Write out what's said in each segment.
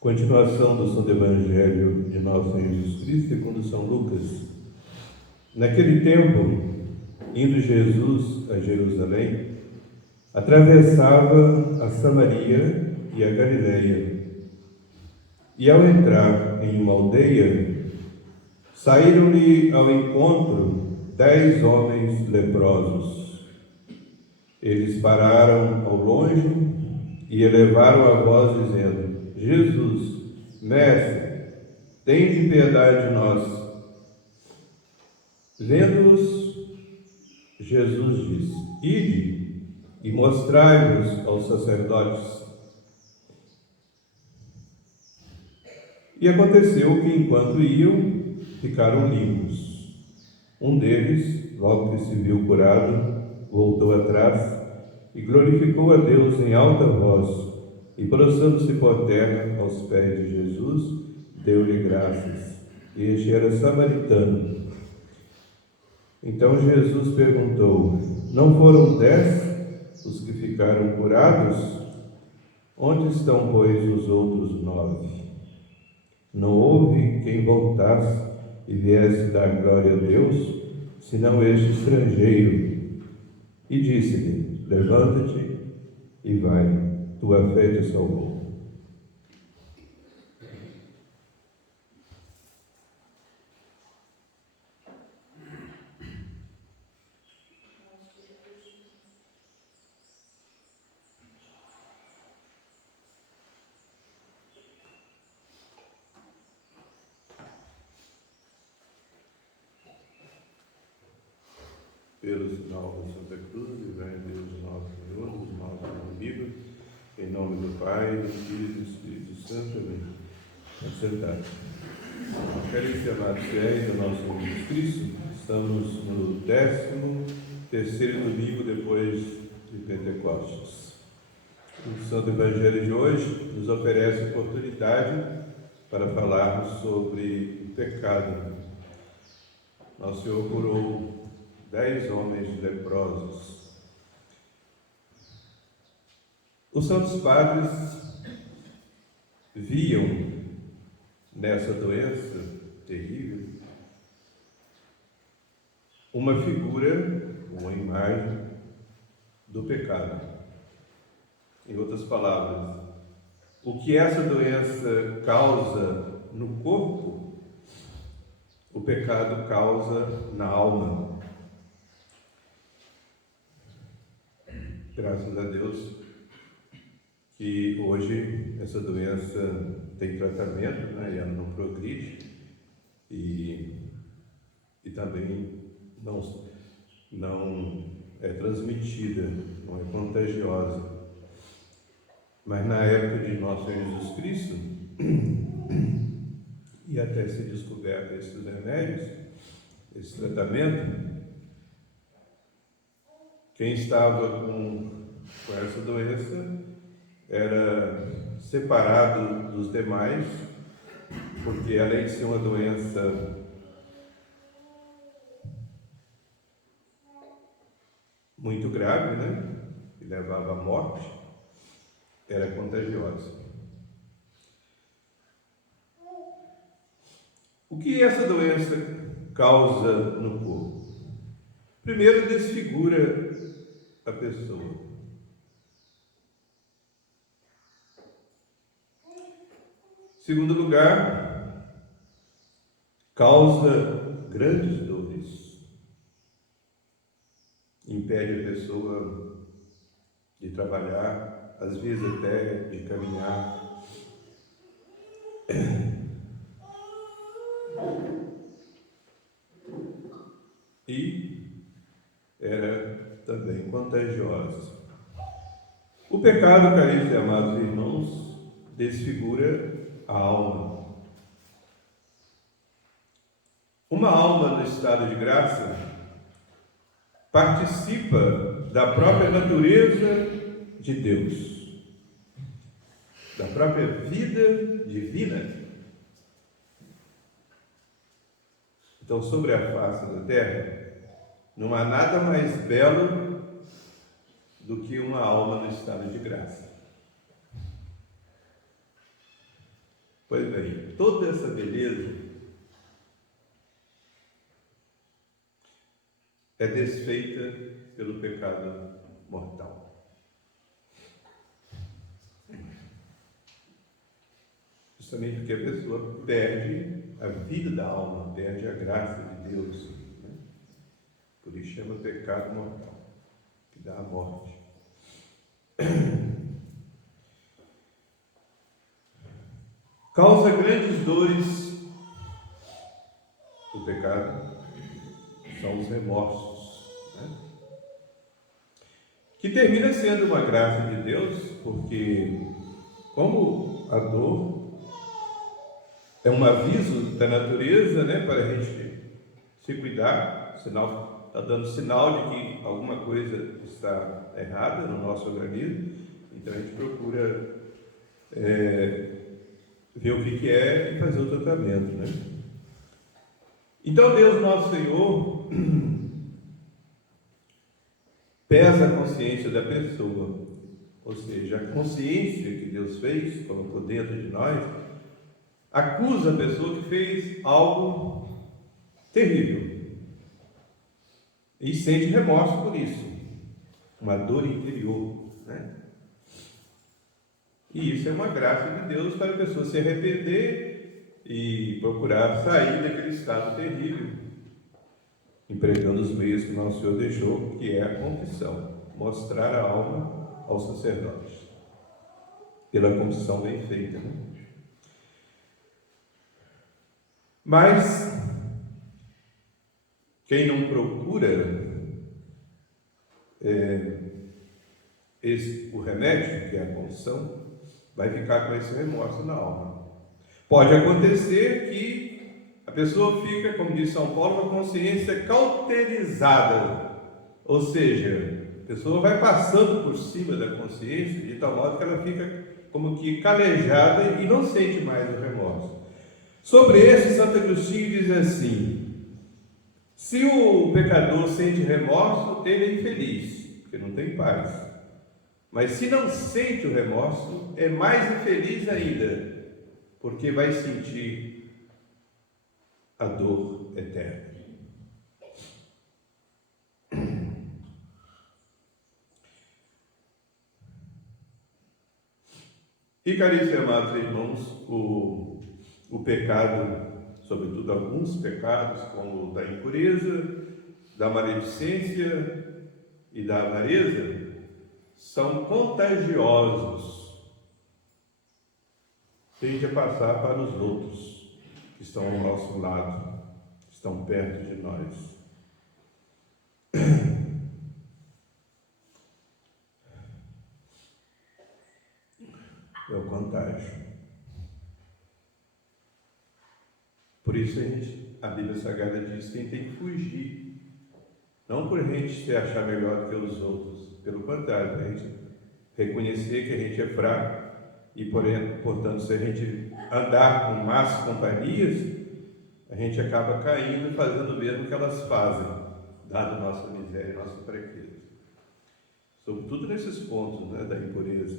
Continuação do Santo Evangelho de nosso Senhor Jesus Cristo segundo São Lucas. Naquele tempo, indo Jesus a Jerusalém, atravessava a Samaria e a Galileia. E ao entrar em uma aldeia, saíram-lhe ao encontro 10 homens leprosos. Eles pararam ao longe e elevaram a voz dizendo: Jesus, Mestre, tende piedade de nós. Vendo-os, Jesus disse: Ide e mostrai-vos aos sacerdotes. E aconteceu que, enquanto iam, ficaram limpos. Um deles, logo que se viu curado, voltou atrás e glorificou a Deus em alta voz. E, prostrando-se por terra aos pés de Jesus, deu-lhe graças. E este era samaritano. Então Jesus perguntou: Não foram 10 os que ficaram curados? Onde estão, pois, os outros 9? Não houve quem voltasse e viesse dar glória a Deus, senão este estrangeiro. E disse-lhe: Levanta-te e vai. Tua fé te salvou. Pelo sinal da Santa Cruz, livrai Deus nosso Senhor, dos nossos inimigos, em nome do Pai, do Filho e do Espírito Santo. Amém. Sentado. Caríssimos amados fiéis do nosso Senhor Jesus Cristo, estamos no 13º domingo depois de Pentecostes. O Santo Evangelho de hoje nos oferece oportunidade para falarmos sobre o pecado. Nosso Senhor curou 10 homens leprosos. Os santos padres viam nessa doença terrível uma figura, uma imagem do pecado. Em outras palavras, o que essa doença causa no corpo, o pecado causa na alma. Graças a Deus que hoje essa doença tem tratamento, né? E ela não progride e também não é transmitida, não é contagiosa. Mas na época de nosso Senhor Jesus Cristo, e até ser descoberto esses remédios, esse tratamento, quem estava com essa doença era separado dos demais, porque além de ser uma doença muito grave, né, que levava à morte, era contagiosa. O que essa doença causa no corpo? Primeiro, desfigura a pessoa. Segundo lugar, causa grandes dores. Impede a pessoa de trabalhar, às vezes até de caminhar. E era também contagiosa. O pecado, caríssimos e amados irmãos, desfigura a alma. Uma alma no estado de graça participa da própria natureza de Deus, da própria vida divina. Então, sobre a face da terra, não há nada mais belo do que uma alma no estado de graça. Pois bem, toda essa beleza é desfeita pelo pecado mortal. Justamente porque a pessoa perde a vida da alma, perde a graça de Deus, né? Por isso chama pecado mortal, que dá a morte. Causa grandes dores. O pecado são os remorsos, né? Que termina sendo uma graça de Deus, porque como a dor é um aviso da natureza, né, para a gente se cuidar, sinal, está dando sinal de que alguma coisa está errada no nosso organismo, então a gente procura ver o que é e fazer o tratamento, né? Então Deus nosso Senhor pesa a consciência da pessoa, ou seja, a consciência que Deus fez, colocou dentro de nós, acusa a pessoa que fez algo terrível e sente remorso por isso, uma dor interior, né? E isso é uma graça de Deus para a pessoa se arrepender e procurar sair daquele estado terrível, empregando os meios que nosso Senhor deixou, que é a confissão, mostrar a alma ao sacerdote, pela confissão bem feita, né? Mas quem não procura o remédio, que é a confissão, vai ficar com esse remorso na alma. Pode acontecer que a pessoa fica, como diz São Paulo, com a consciência cauterizada, ou seja, a pessoa vai passando por cima da consciência de tal modo que ela fica como que calejada e não sente mais o remorso. Sobre esse, Santo Agostinho diz assim: se o pecador sente remorso, ele é infeliz, porque não tem paz. Mas se não sente o remorso, é mais infeliz ainda, porque vai sentir a dor eterna. E, caríssimos amados irmãos, o pecado, sobretudo alguns pecados, como o da impureza, da maledicência e da avareza, são contagiosos. Tende a passar para os outros que estão ao nosso lado, que estão perto de nós. É o contágio. Por isso a Bíblia Sagrada diz que a gente tem que fugir. Não por a gente se achar melhor do que os outros. Pelo contrário, para a gente reconhecer que a gente é fraco e, portanto, se a gente andar com más companhias, a gente acaba caindo e fazendo o mesmo que elas fazem, dado nossa miséria e nossa fraqueza. Sobretudo nesses pontos, né, da impureza,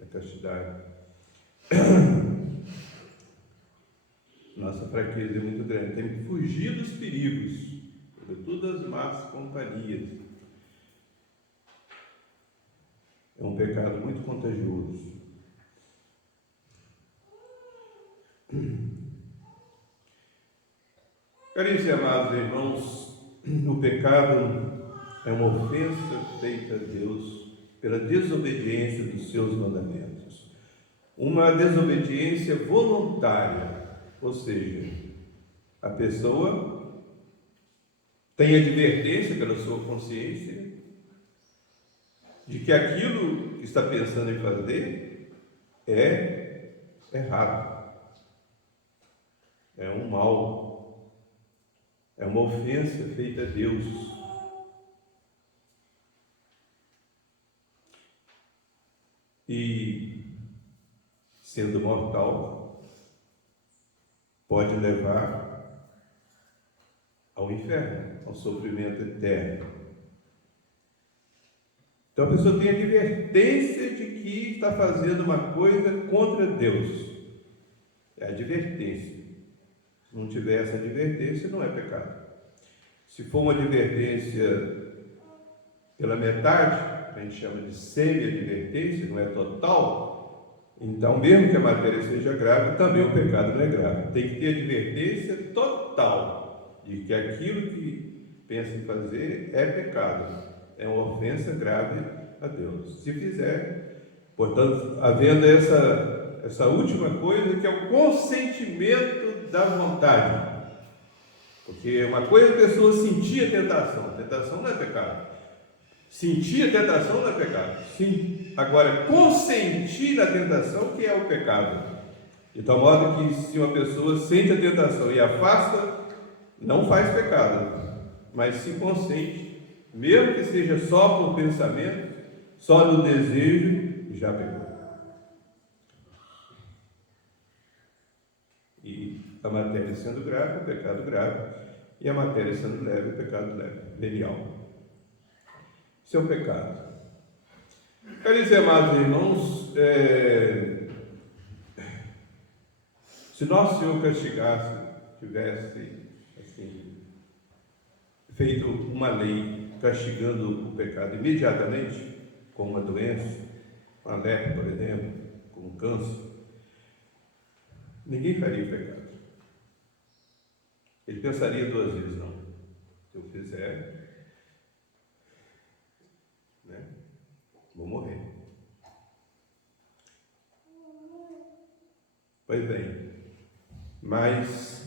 da castidade. Nossa fraqueza é muito grande. Temos que fugir dos perigos, sobretudo das más companhias. É um pecado muito contagioso. Caríssimos amados irmãos, o pecado é uma ofensa feita a Deus pela desobediência dos seus mandamentos. Uma desobediência voluntária, ou seja, a pessoa tem advertência pela sua consciência de que aquilo que está pensando em fazer é errado, é um mal, é uma ofensa feita a Deus. E, sendo mortal, pode levar ao inferno, ao sofrimento eterno. Então a pessoa tem advertência de que está fazendo uma coisa contra Deus. É advertência. Se não tiver essa advertência, não é pecado. Se for uma advertência pela metade, que a gente chama de semi-advertência, não é total, então, mesmo que a matéria seja grave, também o pecado não é grave. Tem que ter advertência total de que aquilo que pensa em fazer é pecado, é uma ofensa grave a Deus. Se fizer, portanto, havendo essa última coisa, que é o consentimento da vontade. Porque uma coisa é a pessoa sentir a tentação não é pecado. Sentir a tentação não é pecado. Sim. Agora, consentir na tentação que é o pecado. De tal modo que se uma pessoa sente a tentação e afasta, não faz pecado, mas se consente, mesmo que seja só por pensamento, só no desejo, já pecou. E a matéria sendo grave, o pecado grave, e a matéria sendo leve, o pecado leve, venial. Isso é o pecado. Caros e amados irmãos, se nosso Senhor castigasse, tivesse assim, feito uma lei castigando o pecado imediatamente, com uma doença, uma lepra, por exemplo, com um câncer, ninguém faria o pecado. Ele pensaria duas vezes, não. Se eu fizer, né, vou morrer. Pois bem, mas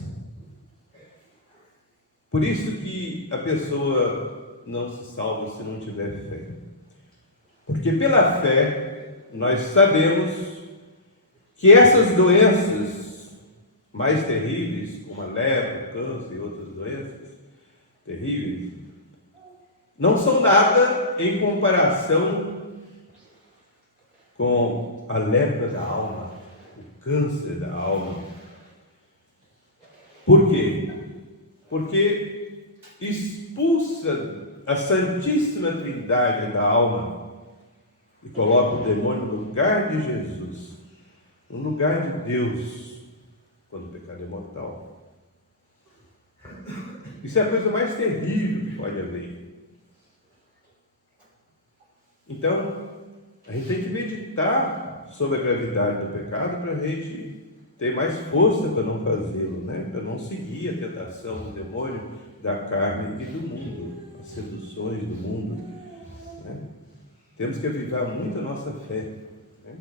por isso que a pessoa não se salva se não tiver fé. Porque pela fé nós sabemos que essas doenças mais terríveis, como a lepra, câncer e outras doenças terríveis, não são nada em comparação com a lepra da alma, o câncer da alma. Por quê? Porque expulsa a Santíssima Trindade da alma e coloca o demônio no lugar de Jesus, no lugar de Deus, quando o pecado é mortal. Isso é a coisa mais terrível que pode haver. Então, a gente tem que meditar sobre a gravidade do pecado para a gente ter mais força para não fazê-lo, né? Para não seguir a tentação do demônio, da carne e do mundo, as seduções do mundo, né? Temos que avivar muito a nossa fé, né?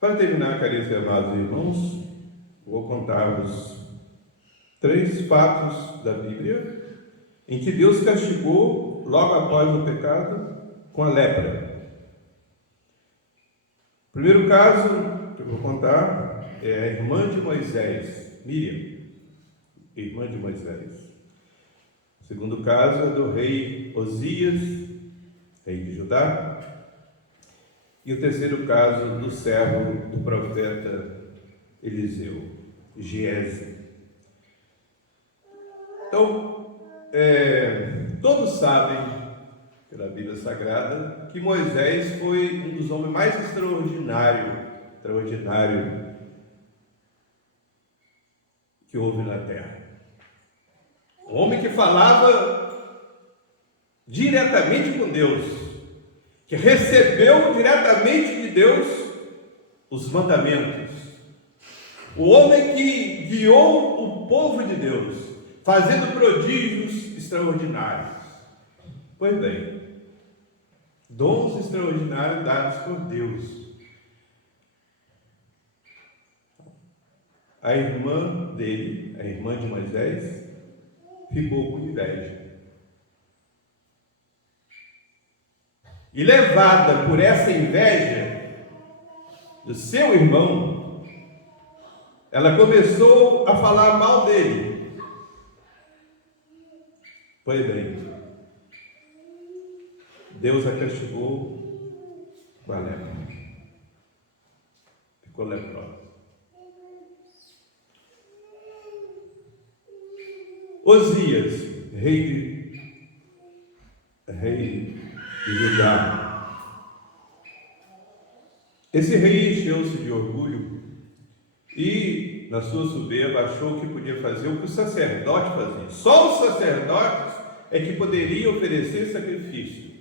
Para terminar, caros e amados irmãos, vou contar-vos 3 fatos da Bíblia em que Deus castigou logo após o pecado com a lepra. O primeiro caso que eu vou contar é a irmã de Moisés, Miriam, irmã de Moisés. O segundo caso é do rei Osias, rei de Judá. E o terceiro caso do servo do profeta Eliseu, Giese. Então, todos sabem, pela Bíblia Sagrada, que Moisés foi um dos homens mais extraordinários que houve na terra. Um homem que falava diretamente com Deus, que recebeu diretamente de Deus os mandamentos. O homem que guiou o povo de Deus, fazendo prodígios extraordinários. Pois bem, dons extraordinários dados por Deus. A irmã dele, a irmã de Moisés, ficou com inveja. E levada por essa inveja do seu irmão, ela começou a falar mal dele. Pois bem, Deus a castigou com a lepra. Ficou leprosa. Osias, rei de Judá, Esse rei encheu-se de orgulho e, na sua soberba, achou que podia fazer o que o sacerdote fazia. Só os sacerdotes é que poderiam oferecer sacrifício.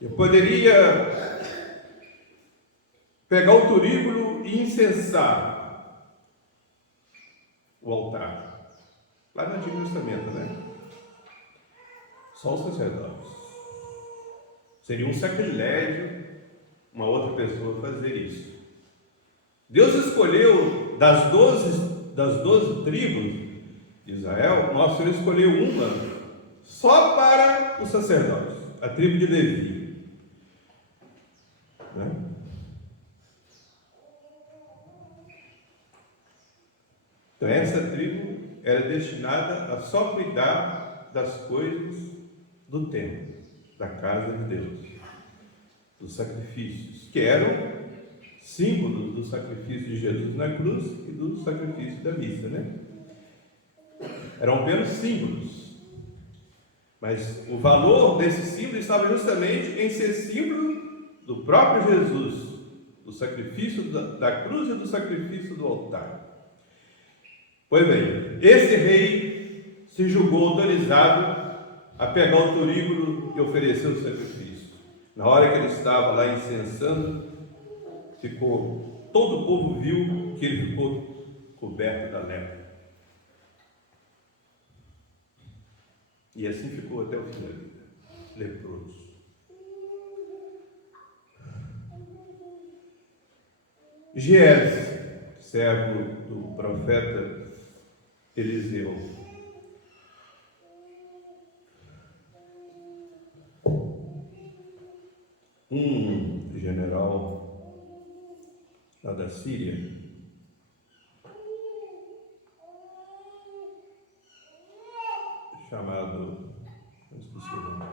Eu poderia pegar o turíbulo e incensar o altar. Lá no Antigo Testamento, né? Só os sacerdotes. Seria um sacrilégio uma outra pessoa fazer isso. Deus escolheu das 12 tribos de Israel, nosso Senhor escolheu uma só para os sacerdotes, a tribo de Levi. Né? Então essa tribo era destinada a só cuidar das coisas do templo, da casa de Deus, dos sacrifícios, que eram símbolos do sacrifício de Jesus na cruz e do sacrifício da missa, né? Eram apenas símbolos, mas o valor desse símbolo estava justamente em ser símbolo do próprio Jesus, do sacrifício da cruz e do sacrifício do altar. Pois bem, esse rei se julgou autorizado a pegar o turíbulo e oferecer o sacrifício. Na hora que ele estava lá incensando, todo o povo viu que ele ficou coberto da lepra. E assim ficou até o fim da vida, leproso. Giese, servo do profeta Eliseu, um general lá da Síria, chamado, não esqueci o nome.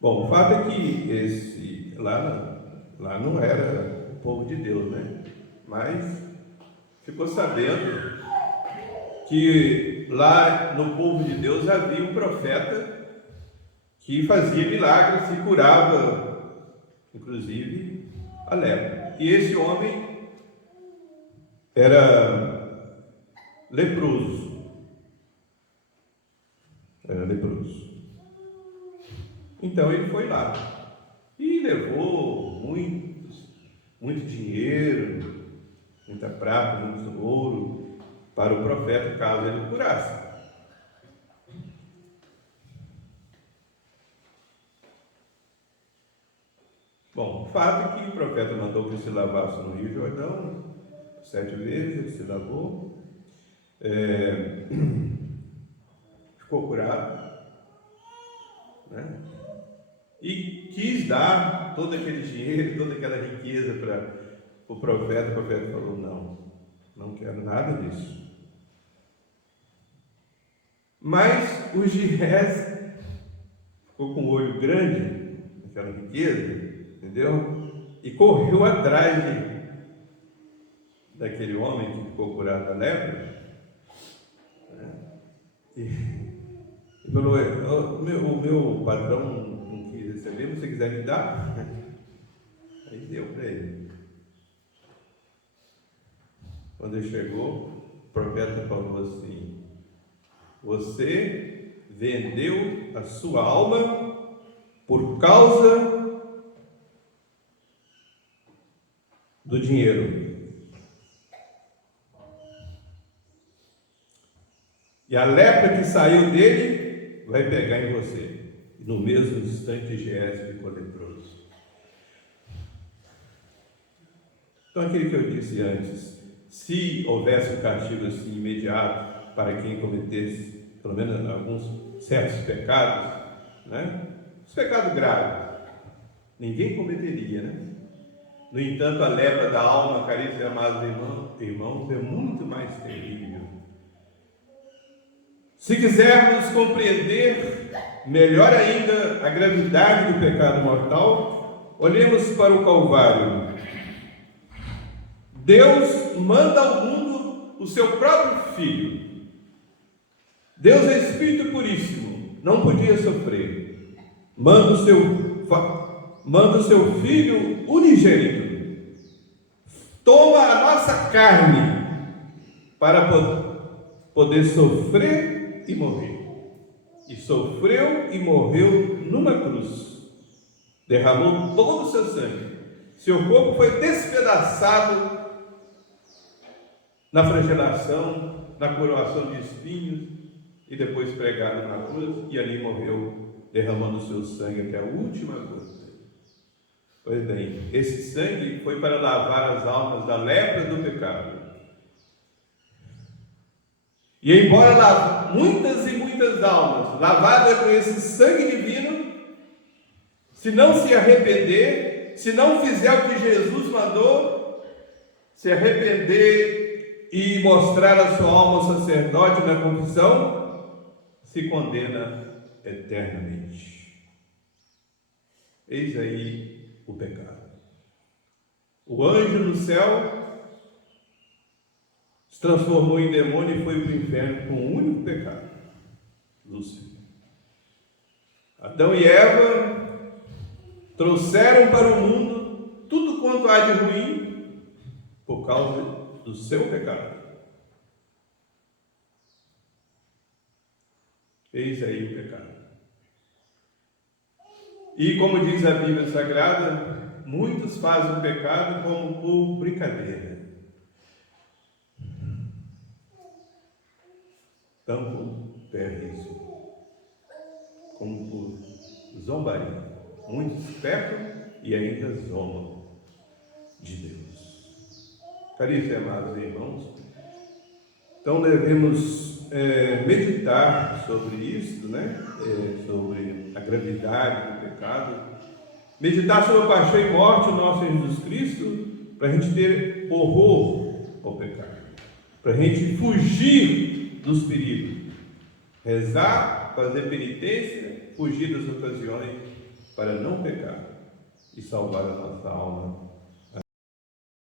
Bom, o fato é que lá não era o povo de Deus, né? Mas ficou sabendo que lá no povo de Deus havia um profeta que fazia milagres e curava, inclusive, a lepra. E esse homem era leproso. Então ele foi lá e levou muito dinheiro, muita prata, muito ouro para o profeta, caso ele curasse. Bom, o fato é que o profeta mandou que se lavasse no Rio Jordão 7 vezes, ele se lavou, ficou curado, né? E quis dar todo aquele dinheiro, toda aquela riqueza para o profeta. O profeta falou: não quero nada disso. Mas o Giese ficou com o olho grande naquela riqueza, entendeu? E correu atrás daquele homem que ficou curado da lepra, né? E falou: o meu patrão não quis receber, se você quiser me dar. Aí deu para ele. Quando ele chegou, o profeta falou assim: você vendeu a sua alma por causa do dinheiro. E a lepra que saiu dele vai pegar em você. E no mesmo instante, Giese ficou leproso. Então, aquilo que eu disse antes, se houvesse um castigo assim imediato para quem cometesse, pelo menos alguns certos pecados, né? Os pecados graves, ninguém cometeria, né? No entanto, a lepra da alma, caríssimos e amados irmãos, é muito mais terrível. Se quisermos compreender melhor ainda a gravidade do pecado mortal, olhemos para o Calvário. Deus manda ao mundo o seu próprio Filho. Deus é Espírito Puríssimo, não podia sofrer. Manda o seu manda o seu Filho unigênito, toma a nossa carne para poder sofrer e morrer. E sofreu e morreu numa cruz, derramou todo o seu sangue, seu corpo foi despedaçado na flagelação, na coroação de espinhos, e depois pregado na cruz, e ali morreu, derramando o seu sangue até a última gota. Pois bem, esse sangue foi para lavar as almas da lepra do pecado. E embora muitas e muitas almas lavadas com esse sangue divino, se não se arrepender, se não fizer o que Jesus mandou, se arrepender e mostrar a sua alma ao sacerdote na confissão, se condena eternamente. Eis aí o pecado. O anjo no céu se transformou em demônio e foi para o inferno com um único pecado: Lúcifer. Adão e Eva trouxeram para o mundo tudo quanto há de ruim por causa do seu pecado. Eis aí o pecado. E como diz a Bíblia Sagrada, muitos fazem o pecado como por brincadeira, tão por perriso, como por zombaria. Muitos pecam e ainda zombam de Deus. Caríssimos e amados irmãos, então devemos meditar sobre isso, sobre a gravidade do pecado, meditar sobre a paixão e morte do nosso Senhor Jesus Cristo, para a gente ter horror ao pecado, para a gente fugir dos perigos, rezar, fazer penitência, fugir das ocasiões para não pecar e salvar a nossa alma